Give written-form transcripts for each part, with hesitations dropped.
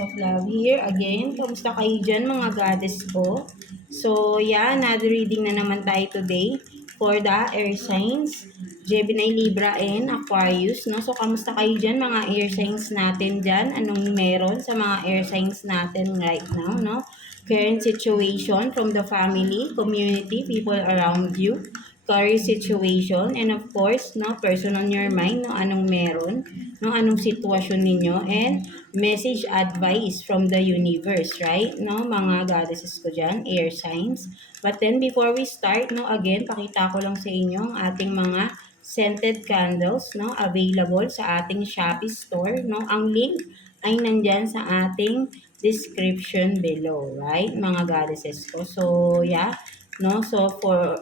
of Love here again. Kamusta kayo dyan mga goddess ko? So, yeah, another reading na naman tayo today for the air signs, Gemini, Libra, and Aquarius. No? So, kamusta kayo dyan mga air signs natin dyan? Anong meron sa mga air signs natin right now? No? Current situation from the family, community, people around you, current situation, and of course, no, person on your mind, no, anong meron, no, anong sitwasyon ninyo, and message advice from the universe, right? No, mga goddesses ko dyan, air signs. But then, before we start, no, again, pakita ko lang sa inyo ang ating mga scented candles, no, available sa ating Shopee store, no. Ang link ay nandyan sa ating description below, right, mga goddesses ko. So, yeah, no, so for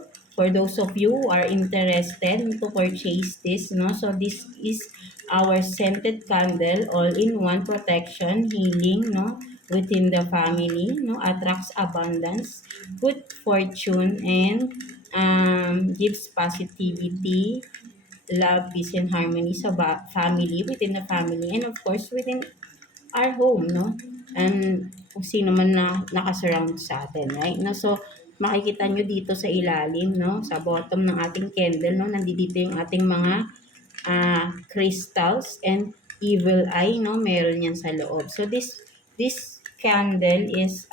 those of you who are interested to purchase this, no, so this is our scented candle, all-in-one protection, healing, no, within the family, no, attracts abundance, good fortune, and gives positivity, love, peace, and harmony sa family, within the family, and of course, within our home, no? And kung sino man na nakasurround sa atin, right? No? So, makikita nyo dito sa ilalim, no? Sa bottom ng ating candle, no? Nandito yung ating mga crystals and evil eye, no? Meron yan sa loob. So, this candle is,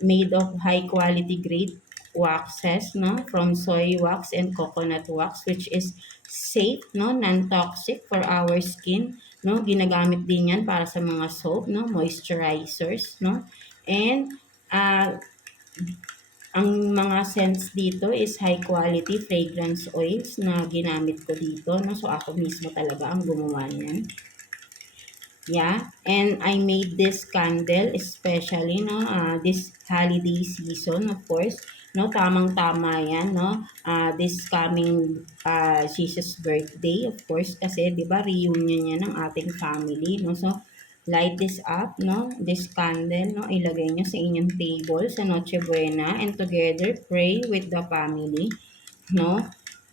made of high quality grade waxes, no, from soy wax and coconut wax, which is safe, no, non-toxic for our skin, no. Ginagamit din yan para sa mga soap, no, moisturizers, no. And ang mga scents dito is high quality fragrance oils na ginamit ko dito, no. So ako mismo talaga ang gumawa niyan. Yeah, and I made this candle especially, no, this holiday season, of course, no, tamang-tama yan, no, this coming Jesus birthday, of course, kasi, di ba, reunion yan ng ating family, no, so, light this up, no, this candle, no, ilagay nyo sa inyong table sa Noche Buena, and together, pray with the family, no.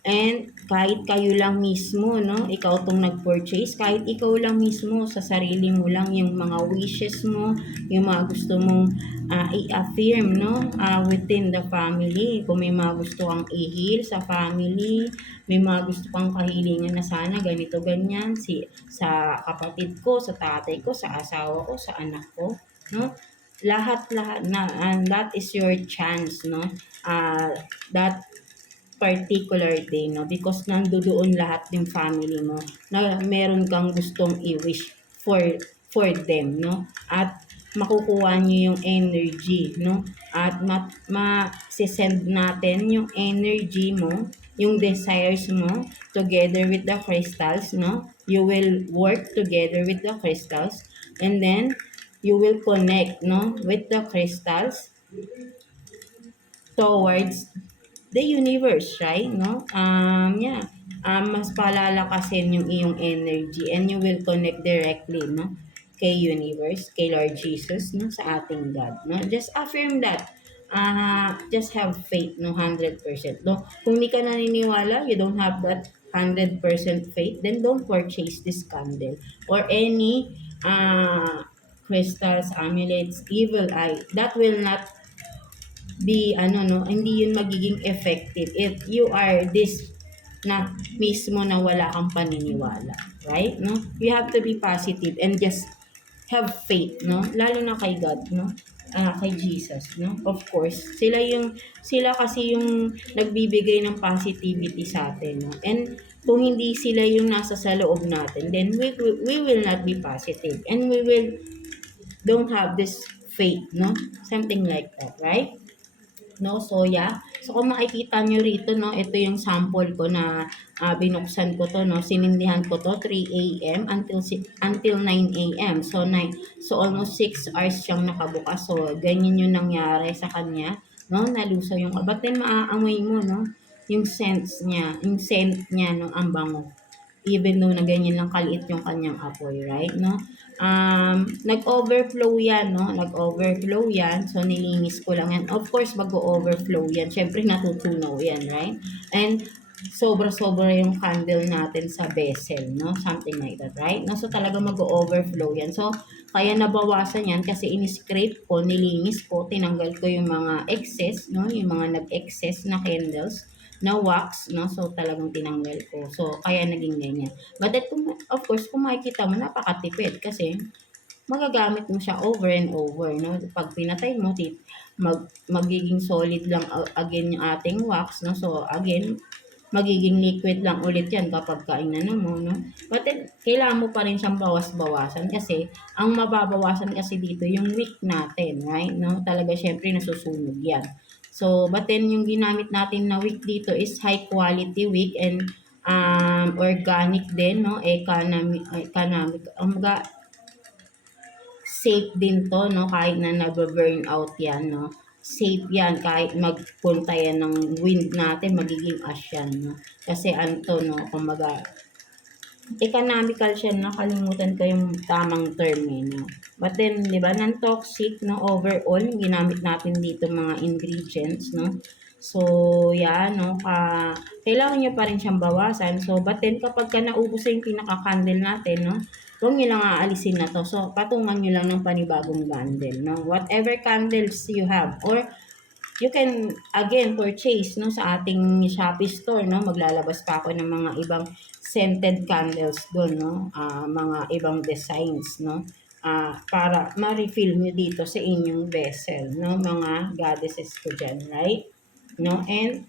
And kahit kayo lang mismo, no, ikaw tong nag-purchase, kahit ikaw lang mismo, sa sarili mo lang yung mga wishes mo, yung mga gusto mong i-affirm, no, within the family. Kung may mga gusto kang i-heal sa family, may mga gusto kang kahilingan na sana ganito, ganyan, sa kapatid ko, sa tatay ko, sa asawa ko, sa anak ko, no, lahat-lahat na, and that is your chance, no, that particular day, no? Because nandoon lahat ng family mo na meron kang gustong i-wish for them, no? At makukuha niyo yung energy, no? At ma-send natin yung energy mo, yung desires mo, together with the crystals, no? You will work together with the crystals, and then you will connect, no, with the crystals towards the universe, right? No? Yeah. Mas palalakasin yung iyong energy, and you will connect directly, no, kay universe, kay Lord Jesus, no, sa ating God, no? Just affirm that. Just have faith, no, 100%. No? Kung hindi ka naniniwala, you don't have that 100% faith, then don't purchase this candle or any crystals, amulets, evil eye. That will not be hindi yun magiging effective if you are this na mismo na wala kang paniniwala, right? No, you have to be positive and just have faith, no, lalo na kay God, no, kay Jesus, no, of course sila kasi yung nagbibigay ng positivity sa atin, no, and kung hindi sila yung nasa sa loob natin, then we will not be positive, and we will don't have this faith, no, something like that, right? No, so yeah. So kung makikita nyo rito, no, ito yung sample ko na binuksan ko to, no, sinindihan ko to 3 a.m. until 9 a.m. So almost 6 hours siyang nakabukas. So ganyan yung nangyari sa kanya, no, nalusaw yung, but then maaamoy mo, no, yung scent niya, no, ang bango. Even though na ganyan lang kaliit yung kanyang apoy, right, no? Nag-overflow yan, no? Nag-overflow yan. So, nilinis ko lang yan. Of course, mag-overflow yan. Siyempre, natutunaw yan, right? And, sobra-sobra yung candle natin sa vessel, no? Something like that, right? No? So, talaga mag-overflow yan. So, Kaya nabawasan yan kasi in-scrape ko, nilinis ko, tinanggal ko yung mga excess, no? Yung mga nag-excess na candles na wax, no? So, talagang tinanggal ko. So, kaya naging ganyan. But that, of course, kung makikita mo, napakatipid kasi magagamit mo siya over and over, no? Pag pinatay mo, magiging solid lang again yung ating wax, no? So, again, magiging liquid lang ulit yan kapag kainan mo, no? But then, kailangan mo pa rin siyang bawas-bawasan kasi ang mababawasan kasi dito yung wick natin, right? No? Talaga syempre nasusunog yan. So, but then yung ginamit natin na wick dito is high quality wick and organic din, no? Economic. Safe din 'to 'no, kahit na nabu-burn out 'yan 'no. Safe 'yan kahit magpunta 'yan ng wind natin magiging ash 'yan 'no. Kasi ano 'to 'no, kumbaga economical siya, nakalimutan ko yung tamang term eh 'no. But then 'di ba non-toxic 'no, overall yung ginamit natin dito mga ingredients 'no. So, yan 'no, kailangan niyo pa rin siyang bawasan. So, but then kapagka naubos na yung pinaka-candle natin 'no, huwag niyo lang aalisin na 'to. So, patungan niyo lang ng panibagong candle 'no. Whatever candles you have or you can again purchase 'no sa ating Shopee store 'no. Maglalabas pa ako ng mga ibang scented candles do'n 'no, mga ibang designs 'no, para ma-refill niyo dito sa inyong vessel 'no, mga goddesses ko diyan, right? No, and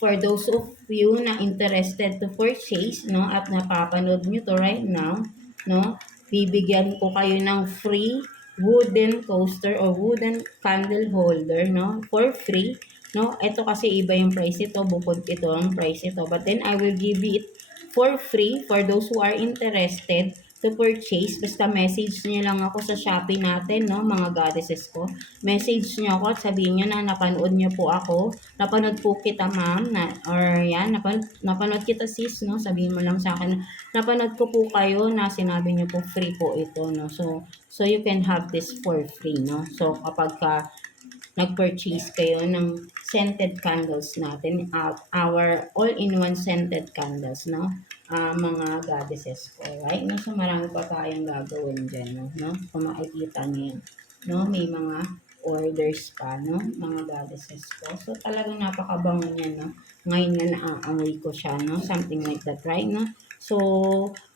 for those of you na interested to purchase, no, at napapanood nyo to right now, no, bibigyan ko kayo ng free wooden coaster or wooden candle holder, no, for free, no. Ito kasi iba yung price ito, bukod ito ang price ito. But then I will give it for free for those who are interested to purchase. Basta message niyo lang ako sa Shopee natin, no, mga goddesses ko. Message niyo ako at sabihin niyo na napanood niyo po ako. Napanood po kita ma'am, or yan, napanood kita sis, no, sabihin mo lang sa akin, napanood ko po kayo na sinabi niyo po free po ito, no. So you can have this for free, no. So kapag nag-purchase kayo ng scented candles natin, our all-in-one scented candles, no? Mga goddesses ko, right? No? So, marami pa tayong gagawin dyan, no? Kung makikita niyo yan, no? May mga orders pa, no? Mga goddesses ko. So, talagang napakabango niya, no? Ngayon na naaamoy ko siya, no? Something like that, right, no? So,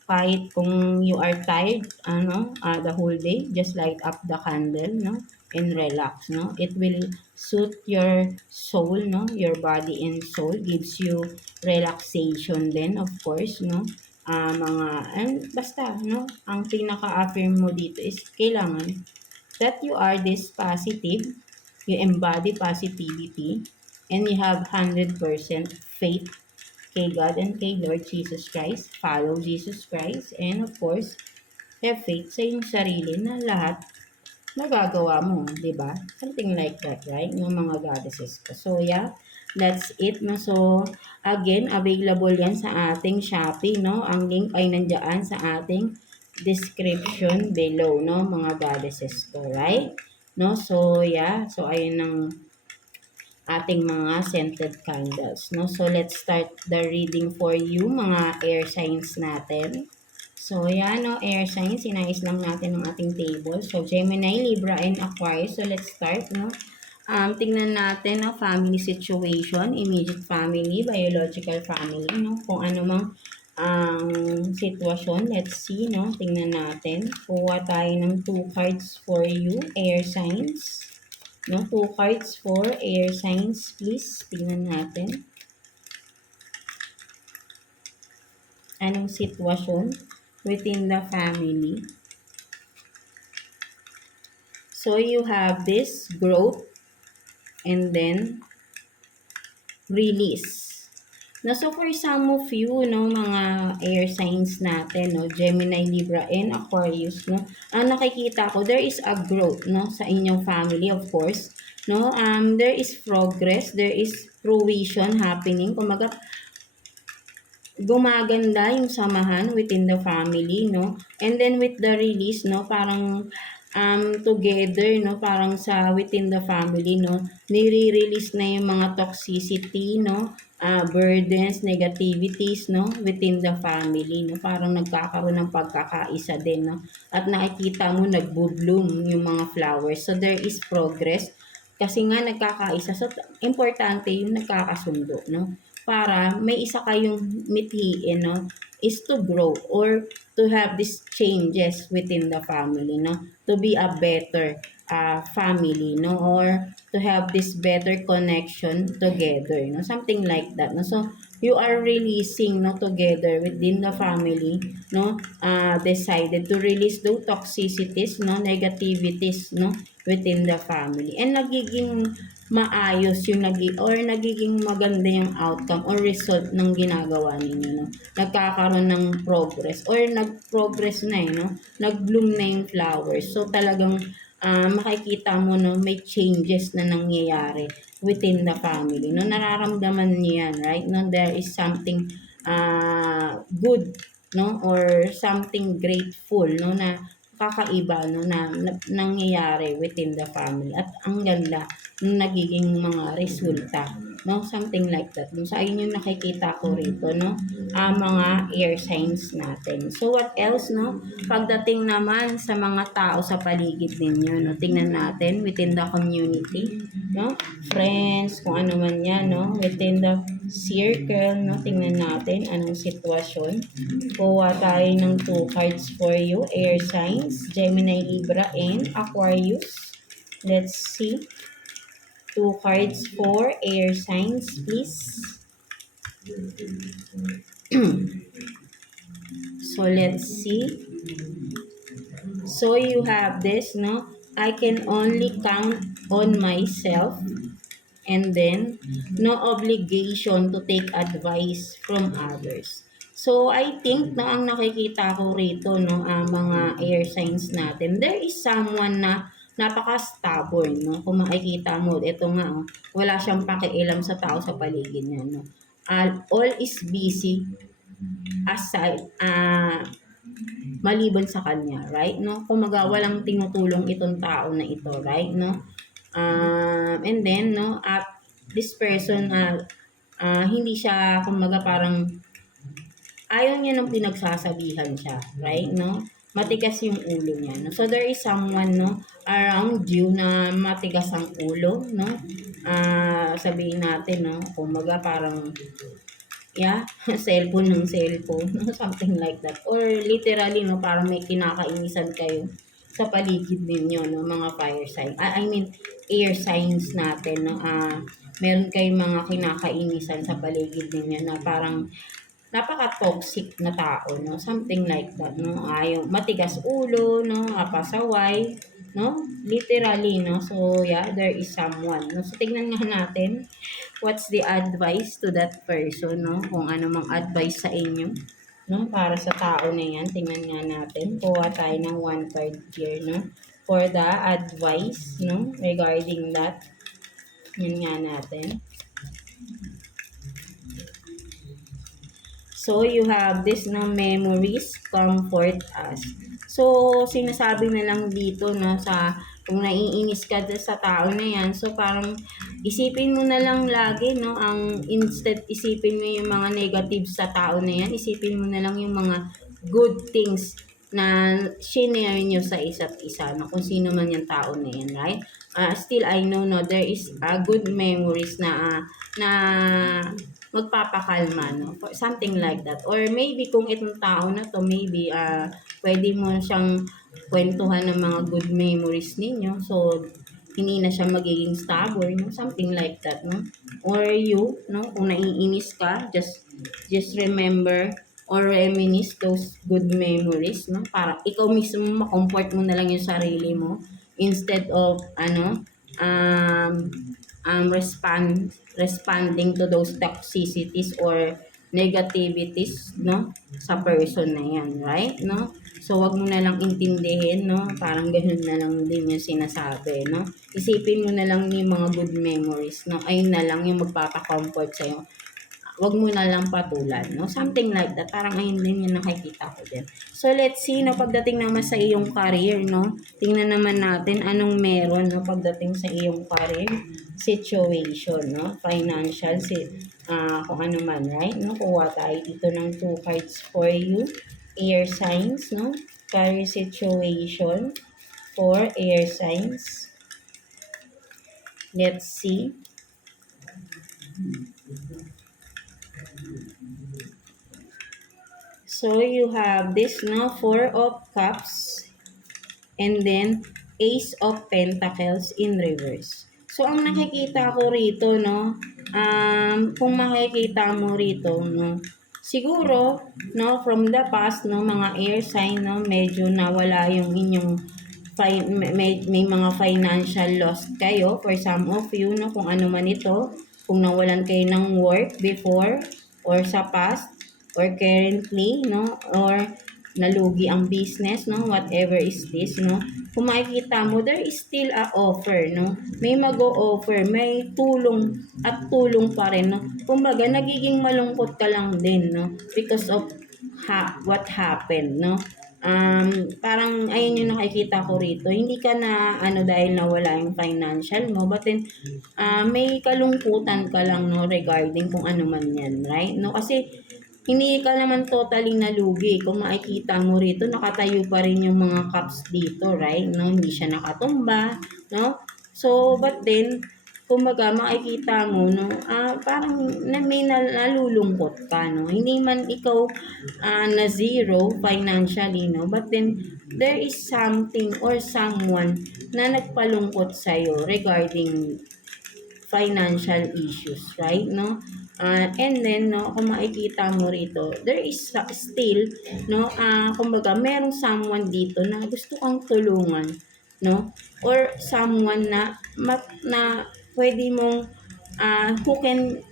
kahit kung you are tired, the whole day, just light up the candle, no? And relax, no? It will suit your soul, no? Your body and soul, gives you relaxation then, of course, no? Basta, no? Ang pinaka-affirm mo dito is kailangan that you are this positive, you embody positivity, and you have 100% faith kay God and kay Lord Jesus Christ. Follow Jesus Christ, and of course, have faith sa iyong sarili na lahat magagawa mo, di ba? Something like that, right? Yung mga goddesses ko. So, yeah, that's it, no? So, again, available yan sa ating Shopee, no? Ang link ay nandiyan sa ating description below, no? Mga goddesses ko, right? No? So, yeah. So, ayun ang ating mga scented candles, no? So, let's start the reading for you, mga air signs natin. So, yan, no, air signs, sinayos lang natin ang ating table. So, Gemini, Libra, and Aquarius. So, let's start, no? Tingnan natin ang family situation, immediate family, biological family, no? Kung ano mang ang sitwasyon. Let's see, no? Tingnan natin. Kuha tayo ng 2 cards for you, air signs. No, 2 cards for air signs, please. Tingnan natin. Anong sitwasyon within the family? So, you have this growth and then release. No, so for some of you, no, mga air signs natin, no, Gemini, Libra, and Aquarius, no, ang nakikita ko, there is a growth, no, sa inyong family, of course, no, there is progress, there is fruition happening, kumaga, gumaganda yung samahan within the family, no, and then with the release, no, parang, together, no, parang sa within the family, no, nire-release na yung mga toxicity, no, burdens, negativities, no, within the family, no, parang nagkakaroon ng pagkakaisa din, no, at nakikita mo nagbo-bloom yung mga flowers, so there is progress, kasi nga nagkakaisa, so importante yung nagkakasundo, no, para may isa kayong mithiin, no, is to grow or to have these changes within the family, no, to be a better family, no, or to have this better connection together, no, something like that, no. So you are releasing, no, together within the family, no, decided to release those toxicities, no, negativities, no, within the family, and nagiging maayos yung nagiging maganda yung outcome or result ng ginagawa ninyo, no, nagkakaroon ng progress or nag-progress na no, nag-bloom na yung flowers, so talagang makikita mo, no, may changes na nangyayari within the family, no, nararamdaman niyo yan, right, no, there is something good, no, or something grateful, no, na kakaiba, no, na nangyayari within the family, at ang ganda ng nagiging mga resulta, no, something like that, no, sa inyo nakikita ko rito, no, mga air signs natin. So what else, no, pagdating naman sa mga tao sa paligid ninyo, no, tingnan natin within the community, no, friends, kung ano man yan, no, within the circle, no, tingnan natin anong sitwasyon. Kuha tayo ng 2 cards for you, air signs, Gemini, Libra, and Aquarius. Let's see. 2 cards for air signs, please. So let's see. So you have this, no, I can only count on myself, and then no obligation to take advice from others. So I think na ang nakikita ko rito, no, ang mga air signs natin, there is someone na napaka-stubborn, no. Kung makikita mo, ito nga, oh, wala siyang pakialam sa tao sa paligid niya, no. All is busy aside maliban sa kanya, right, no? Kumaga walang tinutulong itong tao na ito, right, no? And then, no, this person, hindi siya, kumaga parang, ayaw niya ng pinagsasabihan siya, right, no? Matigas yung ulo niya, no? So, there is someone, no, around you na matigas ang ulo, no? Sabihin natin, no, kumaga parang, yeah, cellphone ng cellphone, something like that. Or literally, no, parang may kinakainisan kayo sa paligid ninyo, no, mga fire sign. I mean, air signs natin, no. Meron kayong mga kinakainisan sa paligid ninyo na parang napaka-toxic na tao, no, something like that, no. Ayaw, matigas ulo, no, pasaway, no, literally, no. So yeah, there is someone, no. So tingnan nga natin what's the advice to that person, no, kung ano mang advice sa inyo, no, para sa tao na yan. Tingnan nga natin, kuha tayo ng 1 card here, no, for the advice, no, regarding that. Yan nga natin. So, you have this, no, memories comfort us. So, sinasabi na lang dito, no, sa kung naiinis ka sa tao na yan, so parang isipin mo na lang lagi, no, ang instead isipin mo yung mga negative sa tao na yan, isipin mo na lang yung mga good things na shinare nyo sa isa't isa, no, kung sino man yung tao na yan, right? Still, I know, no, there is good memories na magpapakalma, no, for something like that. Or maybe kung itong tao na to, maybe pwede mo siyang kwentuhan ng mga good memories ninyo. So, hindi na siya magiging stubborn, no? Something like that, no? Or you, no? Kung naiinis ka, just remember or reminisce those good memories, no? Para ikaw mismo ma-comfort mo na lang yung sarili mo instead of, responding to those toxicities or negativities, no, sa person na yan, right, no? So, wag mo na lang intindihin, no, parang ganun na lang din yung sinasabi, no? Isipin mo na lang yung mga good memories, no? Ayun na lang yung magpapa-comfort sa'yo. wag mo na lang patulan, no? Something like that. Parang ayun din yung nakikita ko din. So, let's see, no, pagdating naman sa iyong career, no? Tingnan naman natin anong meron, no, pagdating sa iyong career situation, no? Financial, kung ano man, right? No? Kuha tayo dito ng 2 cards for you. Air signs, no? Career situation for air signs. Let's see. So, you have this, no? 4 of Cups and then Ace of Pentacles in reverse. So, ang nakikita ko rito, no? Kung makikita mo rito, no? Siguro, no? From the past, no? Mga air sign, no? Medyo nawala yung inyong may mga financial loss kayo for some of you, no? Kung ano man ito, kung nawalan kayo ng work before or sa past or currently, no? Or nalugi ang business, no? Whatever is this, no? Kung makikita mo, there is still a offer, no? May mag-o-offer, may tulong at tulong pa rin, no? Kumbaga, nagiging malungkot ka lang din, no? Because of what happened, no? Parang ayun yung nakikita ko rito. Hindi ka na dahil nawala yung financial mo, but then may kalungkutan ka lang, no, regarding kung ano man yan, right? No, kasi hindi ka naman totally nalugi. Kung makikita mo rito, nakatayo pa rin yung mga cups dito, right? No, hindi siya nakatumba, no? So, but then kumbaga makikita mo, no, parang may nalulungkot ka, no? Hindi man ikaw na zero financially, no? But then, there is something or someone na nagpalungkot sa'yo regarding financial issues, right? No? And then, no, kung makikita mo rito, there is still, no, kumbaga, merong someone dito na gusto kang tulungan, no? Or someone na pwede mong, who can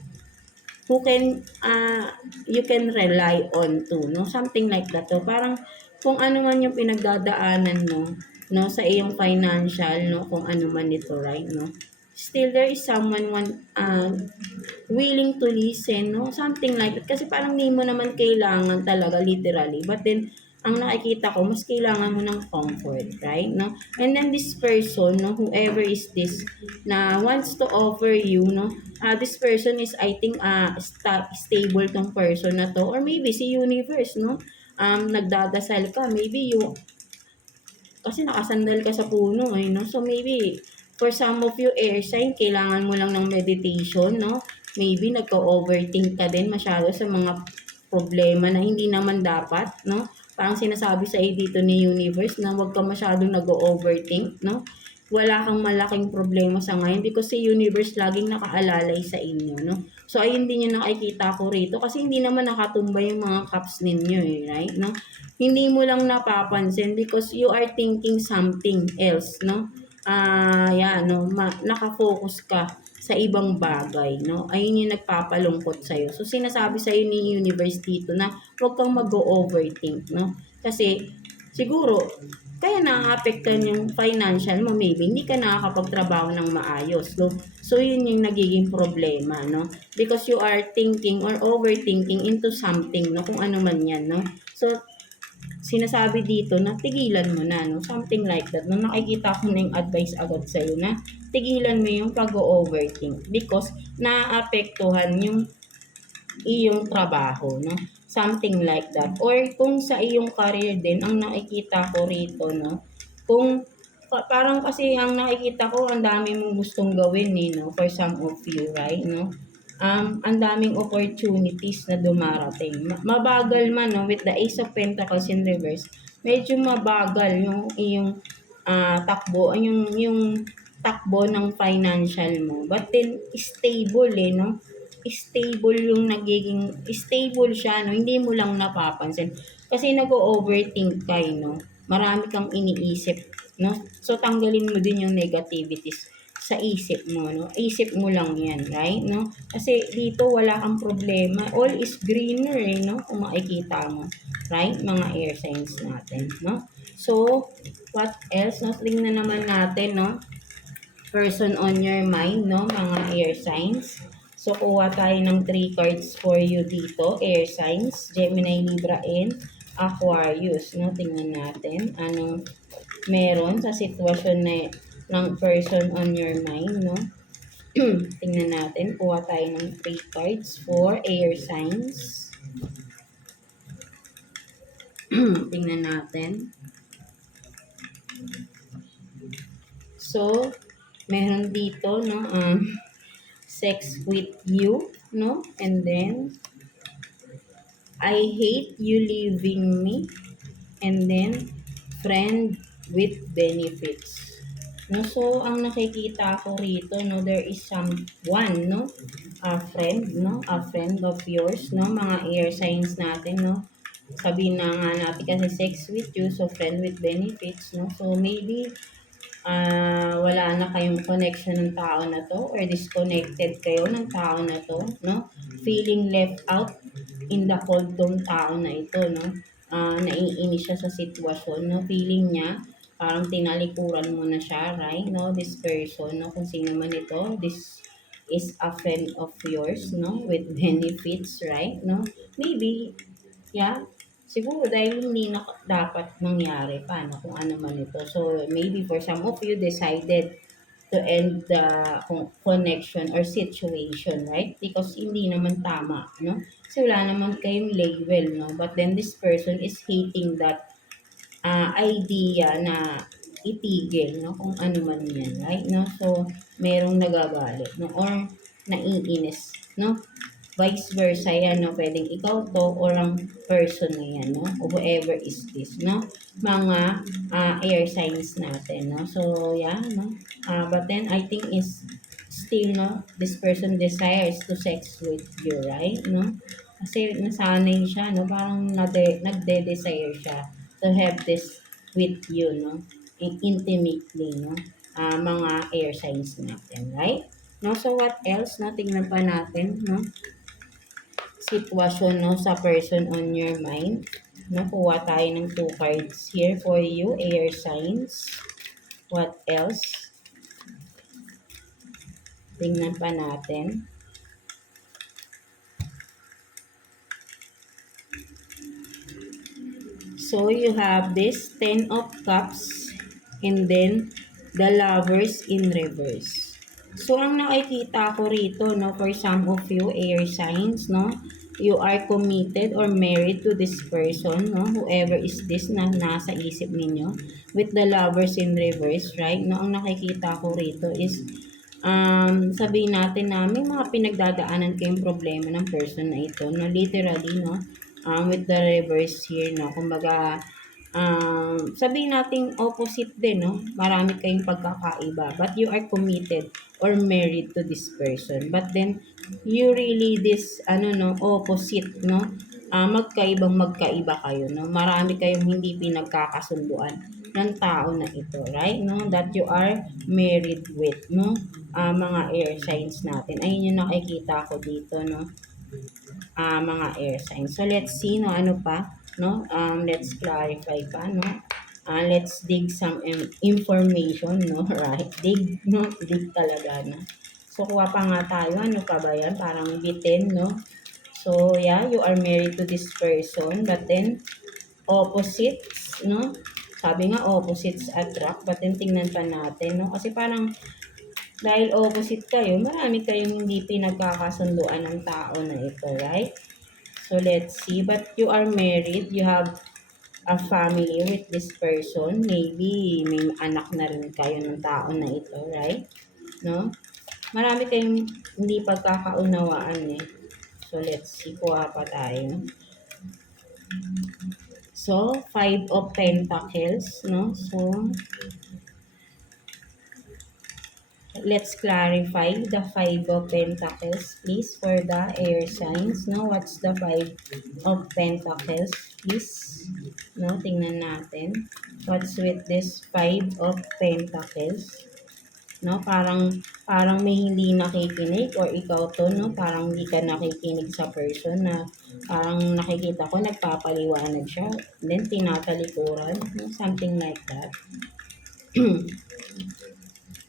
you can rely on to, no? Something like that. So, parang kung ano man yung pinagdadaanan mo, no, sa iyong financial, no, kung ano man ito, right, no? Still there is someone willing to listen, no? Something like that. Kasi parang hindi mo naman kailangan talaga literally. But then ang nakikita ko, mas kailangan mo ng comfort, right? No? And then this person, no, whoever is this, na wants to offer you, no, this person is, I think, stable tong person na to. Or maybe si universe, no? Nagdadasal ka. Maybe kasi nakasandal ka sa puno, eh, no? So maybe, for some of you air sign, kailangan mo lang ng meditation, no? Maybe nagko-overthink ka din masyado sa mga problema na hindi naman dapat, no? Parang sinasabi sa iyo dito ni universe na huwag ka masyadong nag-overthink, no? Wala kang malaking problema sa ngayon because si universe laging nakaalalay sa inyo, no? So, ayun din yung nakikita ko rito kasi hindi naman nakatumba yung mga cups ninyo, eh, right? No? Hindi mo lang napapansin because you are thinking something else, no? No, nakafocus ka sa ibang bagay, no? Ayun yung nagpapalungkot sa'yo. So, sinasabi sa'yo ni universe dito na huwag kang mag-overthink, no? Kasi, siguro, kaya naaapektan yung financial mo, maybe hindi ka nakakapagtrabaho ng maayos. So yun yung nagiging problema, no? Because you are thinking or overthinking into something, no? Kung ano man yan, no? So, sinasabi dito na tigilan mo na, no? Something like that. No, nakikita ko na yung advice agad sa'yo na tigilan mo yung pag-overthink because naapektuhan yung iyong trabaho, no? Something like that. Or kung sa iyong career din, ang nakikita ko rito, no? Kung parang kasi ang nakikita ko, ang dami mong gustong gawin, eh, no? For some of you, right, no? Ang daming opportunities na dumarating. Mabagal man, no, with the Ace of Pentacles in reverse, medyo mabagal yung iyong takbo, yung takbo ng financial mo. But then, stable, eh, no? Stable yung stable siya, no? Hindi mo lang napapansin. Kasi nag-overthink ka, no? Marami kang iniisip, no? So, tanggalin mo din yung negativities sa isip mo, no? Isip mo lang yan, right, no? Kasi dito wala kang problema. All is greener, eh, no? Kung makikita mo, right? Mga air signs natin, no? So, what else? No? Tingnan naman natin, no? Person on your mind, no? Mga air signs. So, kuha tayo ng 3 cards for you dito. Air signs, Gemini, Libra, and Aquarius. No? Tingnan natin anong meron sa sitwasyon ng person on your mind. No? Tingnan natin. Kuha tayo ng 3 cards for air signs. Tingnan natin. So, meron dito, no, sex with you, no? And then, I hate you leaving me. And then, friend with benefits. No, so, ang nakikita ko rito, no, there is someone, no, a friend, no, a friend of yours, no, mga air signs natin, no. Sabihin na nga natin kasi sex with you, so friend with benefits, no. So, maybe, wala na kayong connection ng tao na to or disconnected kayo ng tao na to, no? Feeling left out in the cold tong tao na ito, no? Naiinis siya sa sitwasyon, no? Feeling niya, parang tinalikuran mo na siya, right? No? This person, no? Kung sino man ito, this is a friend of yours, no? With benefits, right? No? Maybe, yeah, siguro dahil hindi na dapat mangyari pa, no, kung ano man ito. So, maybe for some of you decided to end the connection or situation, right? Because hindi naman tama, no? Kasi wala naman kayong label, no? But then this person is hating that idea na itigil, no? Kung ano man yan, right? No? So, merong nagagalit, no? Or naiinis, no? Vice versa yan, no? Pwedeng ikaw to or ang person na yan, no? O whoever is this, no? Mga air signs natin, no? So, yeah, no? But then, I think is still, no? This person desires to sex with you, right? No? Kasi nasanay siya, no? Parang nagde-desire siya to have this with you, no? Intimately, no? Mga air signs natin, right? No? So, what else? No? Tingnan pa natin, no? Sitwasyon, no, sa person on your mind. No, kuha tayo ng 2 cards here for you, air signs. What else? Tingnan pa natin. So, you have this 10 of Cups and then the Lovers in reverse. So, ang nakikita ko rito, no, for some of you, air signs, no, you are committed or married to this person, no, whoever is this na nasa isip ninyo, with the Lovers in reverse, right? No, ang nakikita ko rito is, sabihin natin na may mga pinagdadaanan kayong problema ng person na ito, no, literally, no, with the reverse here, no, kumbaga, sabihin natin opposite din, no? Marami kayong pagkakaiba, but you are committed or married to this person. But then, you really this, no, opposite, no? Magkaiba kayo, no? Marami kayong hindi pinagkakasunduan ng tao na ito, right? No? That you are married with, no? Mga air signs natin. Ayun yung nakikita ko dito, no? Mga air signs. So, let's see, no? Ano pa? No? Let's clarify pa, no? Let's dig some information, no? Right? Dig, no? Dig talaga, no? So, kuha pa nga tayo. Ano pa ba yan? Parang bitin, no? So, yeah, you are married to this person, but then, opposites, no? Sabi nga, opposites attract, but then, tingnan pa natin, no? Kasi parang, dahil opposite kayo, marami kayong hindi pinagkakasunduan ng tao na ito, right? So, let's see. But you are married, you have a family with this person. Maybe may anak na rin kayo ng tao na ito, right? No? Marami kayong hindi pagkakaunawaan eh. So, let's see. Kuha pa tayo. So, 5 of Pentacles, no? So, let's clarify the 5 of Pentacles, please, for the air signs. No, what's the 5 of Pentacles, please? No, tingnan natin. What's with this 5 of Pentacles? No, parang may hindi nakikinig or ikaw to, no? Parang hindi ka nakikinig sa person na parang nakikita ko nagpapaliwanag siya, then tinatalikuran, no? Something like that.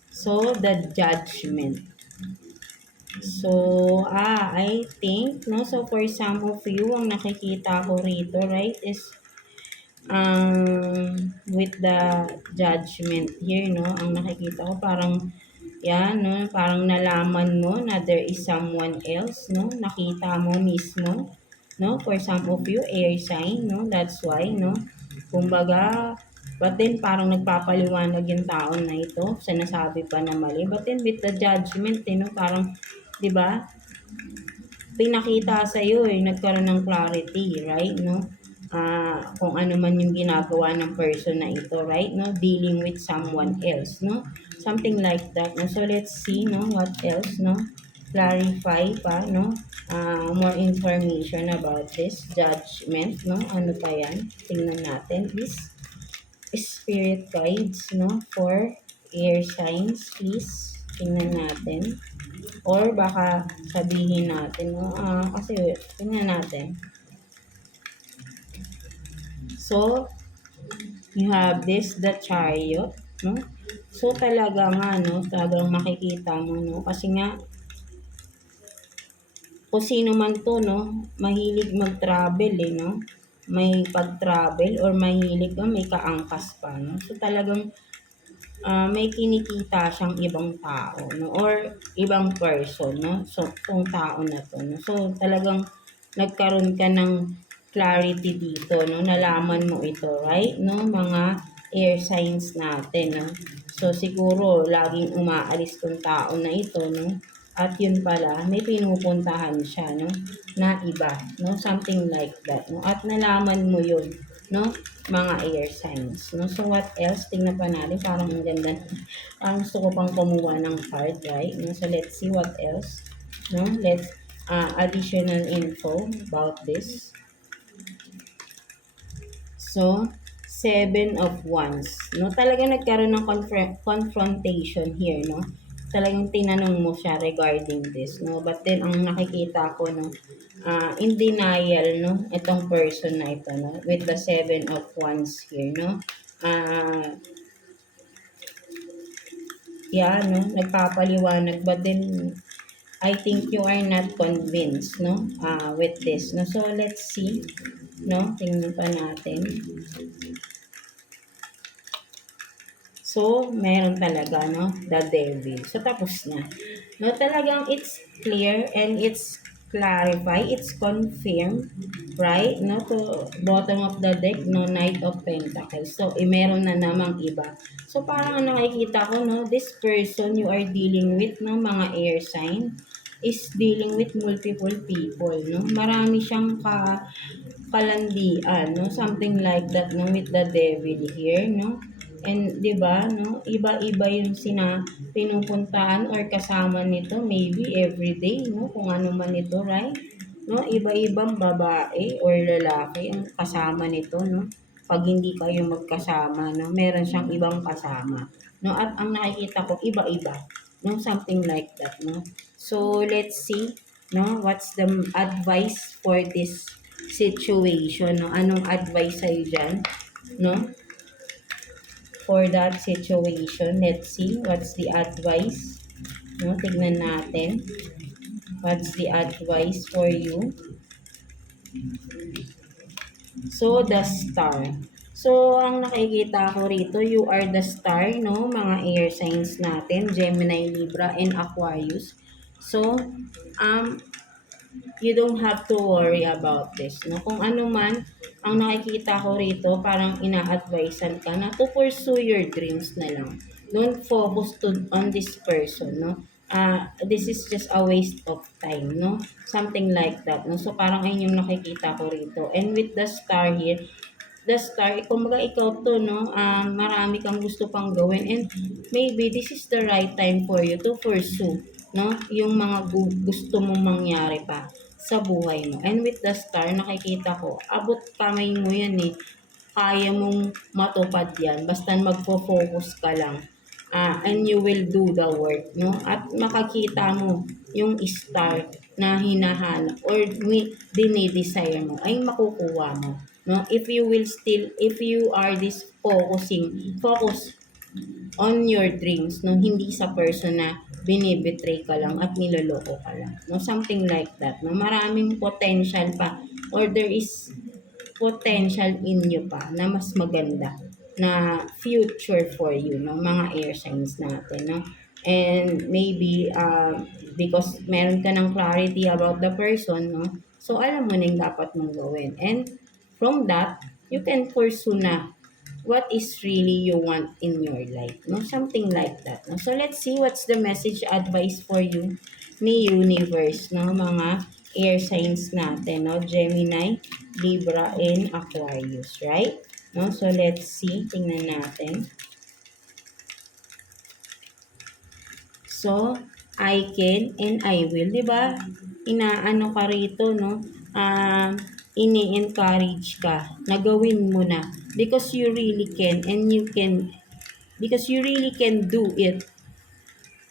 So, the Judgment. So, I think, no, so for some of you, ang nakikita ko rito, right, is with the judgment here, no, ang nakikita ko parang, yan, no, parang nalaman mo na there is someone else, no, nakita mo mismo, no, for some of you, air sign, no, that's why, no, kumbaga, but then parang nagpapaliwanag yung taon na ito, sinasabi pa na mali, but then with the judgment, no, parang, di ba, pinakita sa iyo nagkaroon ng clarity, right, no? Kung ano man yung ginagawa ng person na ito, right, no? Dealing with someone else, no? Something like that, no? So, let's see, no? What else, no? Clarify pa, no? More information about this judgment, no? Ano pa yan? Tingnan natin, is spirit guides, no? For air signs, please. Tingnan natin. Or baka sabihin natin, no? Kasi, tingnan natin. So, you have this, the chariot, no? So, talaga nga, no? Talagang makikita mo, no? Kasi nga, kung sino man to, no? Mahilig mag-travel, no? May pag-travel or mahilig ka, may kaangkas pa, no? So, talagang may kinikita siyang ibang tao, no? Or ibang person, no? So, kung tao na to, no? So, talagang nagkaroon ka ng clarity dito, no? Nalaman mo ito, right? No? Mga air signs natin, no? So, siguro, laging umaalis tong tao na ito, no? At yun pala, may pinupuntahan siya, no? Na iba, no? Something like that, no? At nalaman mo yun, no? Mga air signs, no? So, what else? Tingnan pa natin. Parang ang ganda. Parang gusto ko pang kumuha ng card, right? No? So, let's see what else. No? Let's, additional info about this. So, Seven of Wands. No? Talaga nagkaroon ng confrontation here, no? Talagang tinanong mo siya regarding this, no? But then, ang nakikita ko, no? In denial, no? Itong person na ito, no? With the Seven of Wands here, no? Yeah, no? Nagpapaliwanag, but then, I think you are not convinced, no? With this, no? So, let's see, no? Tingnan pa natin. So, meron talaga, no? The devil. So, tapos na. No, talagang it's clear and it's clarified, it's confirmed, right? No, to bottom of the deck, no, Knight of Pentacles. So, meron na namang iba. So, parang nakikita ko, no, this person you are dealing with, no, mga air sign, is dealing with multiple people, no? Marami siyang kalandian, no? Something like that, no, with the devil here, no? And 'di ba, no? Iba-iba yung pinupuntahan or kasama nito, maybe everyday, no? Kung ano man ito, right? No? Iba-ibang babae or lalaki ang kasama nito, no? Pag hindi kayo magkasama, no? Meron siyang ibang kasama, no? At ang nakikita ko iba-iba, no? Something like that, no? So, let's see, no? What's the advice for this situation, no? Anong advice sa'yo dyan, no? For that situation. Let's see what's the advice. No, tignan natin. What's the advice for you? So, the star. So, ang nakikita ko rito, you are the star, no? Mga air signs natin, Gemini, Libra, and Aquarius. So, you don't have to worry about this, no? Kung ano man ang nakikita ko rito, parang ina-advisean ka na to pursue your dreams na lang. Don't focus on this person, no? This is just a waste of time, no? Something like that, no? So, parang ayun yung nakikita ko rito. And with the star here, the star, kumbaga ikaw to, no? Marami kang gusto pang gawin and maybe this is the right time for you to pursue, no? Yung mga gusto mong mangyari pa sa buhay mo. And with the star, nakikita ko, abot kamay mo yan eh. Kaya mong matupad yan. Basta magfo-focus ka lang. And you will do the work, no? At makakita mo yung star na hinahanap or dinidesire mo ay makukuha mo, no? If you are focus on your dreams, no? Hindi sa person na binibetray ka lang at niloloko ka lang. No? Something like that. No? Maraming potential pa or there is potential in you pa na mas maganda na future for you, no? Mga air signs natin, no? And maybe because meron ka ng clarity about the person, no? So alam mo na yung dapat mong gawin. And from that, you can pursue na what is really you want in your life, no? Something like that, no? So let's see what's the message advice for you ni universe, no? Mga air signs natin, no? Gemini, Libra, and Aquarius, right? No? So let's see, tingnan natin. So, I can and I will, di ba? Inaano ka rito, no? Ini-encourage ka na gawin mo na because you really can and you can because you really can do it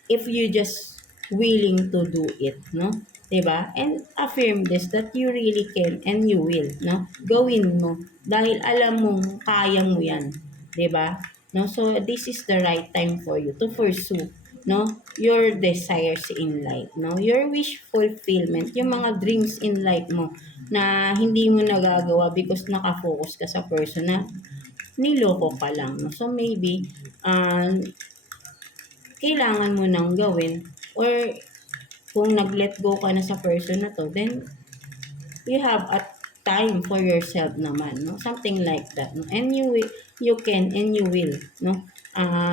if you just willing to do it, no? 'Di ba? And affirm this that you really can and you will, no? Gawin mo dahil alam mong kaya mo 'yan, 'di ba? No? So this is the right time for you to pursue, no? Your desires in life, no? Your wish fulfillment, yung mga dreams in life mo na hindi mo nagagawa because nakafocus ka sa person na niloko ka lang, no? So maybe kailangan mo nang gawin or kung nag-let go ka na sa person na to, then you have a time for yourself naman, no? Something like that, no? And you can and you will, no?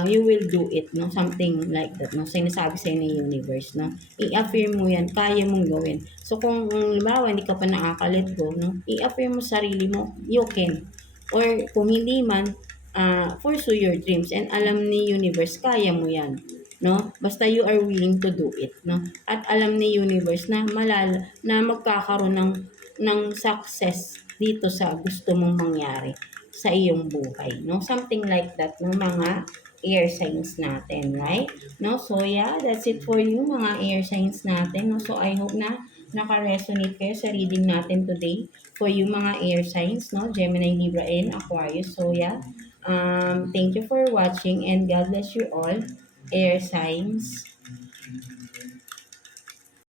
You will do it, no? Something like that, no? Sinasabi sa ni universe, no? I-affirm mo yan, kaya mong gawin. So kung halimbawa hindi ka pa nakaka-let go, no? I-affirm mo sarili mo, you can. Or kung hindi man, pursue your dreams and alam ni universe, kaya mo yan, no? Basta you are willing to do it, no? At alam ni universe na na magkakaroon ng success dito sa gusto mong mangyari sa iyong buhay, no? Something like that, no? Mga air signs natin, right? No? So yeah, that's it for you mga air signs natin, no? So I hope na naka-resonate kayo sa reading natin today for you mga air signs, no? Gemini, Libra, and Aquarius. So yeah, thank you for watching and God bless you all, air signs.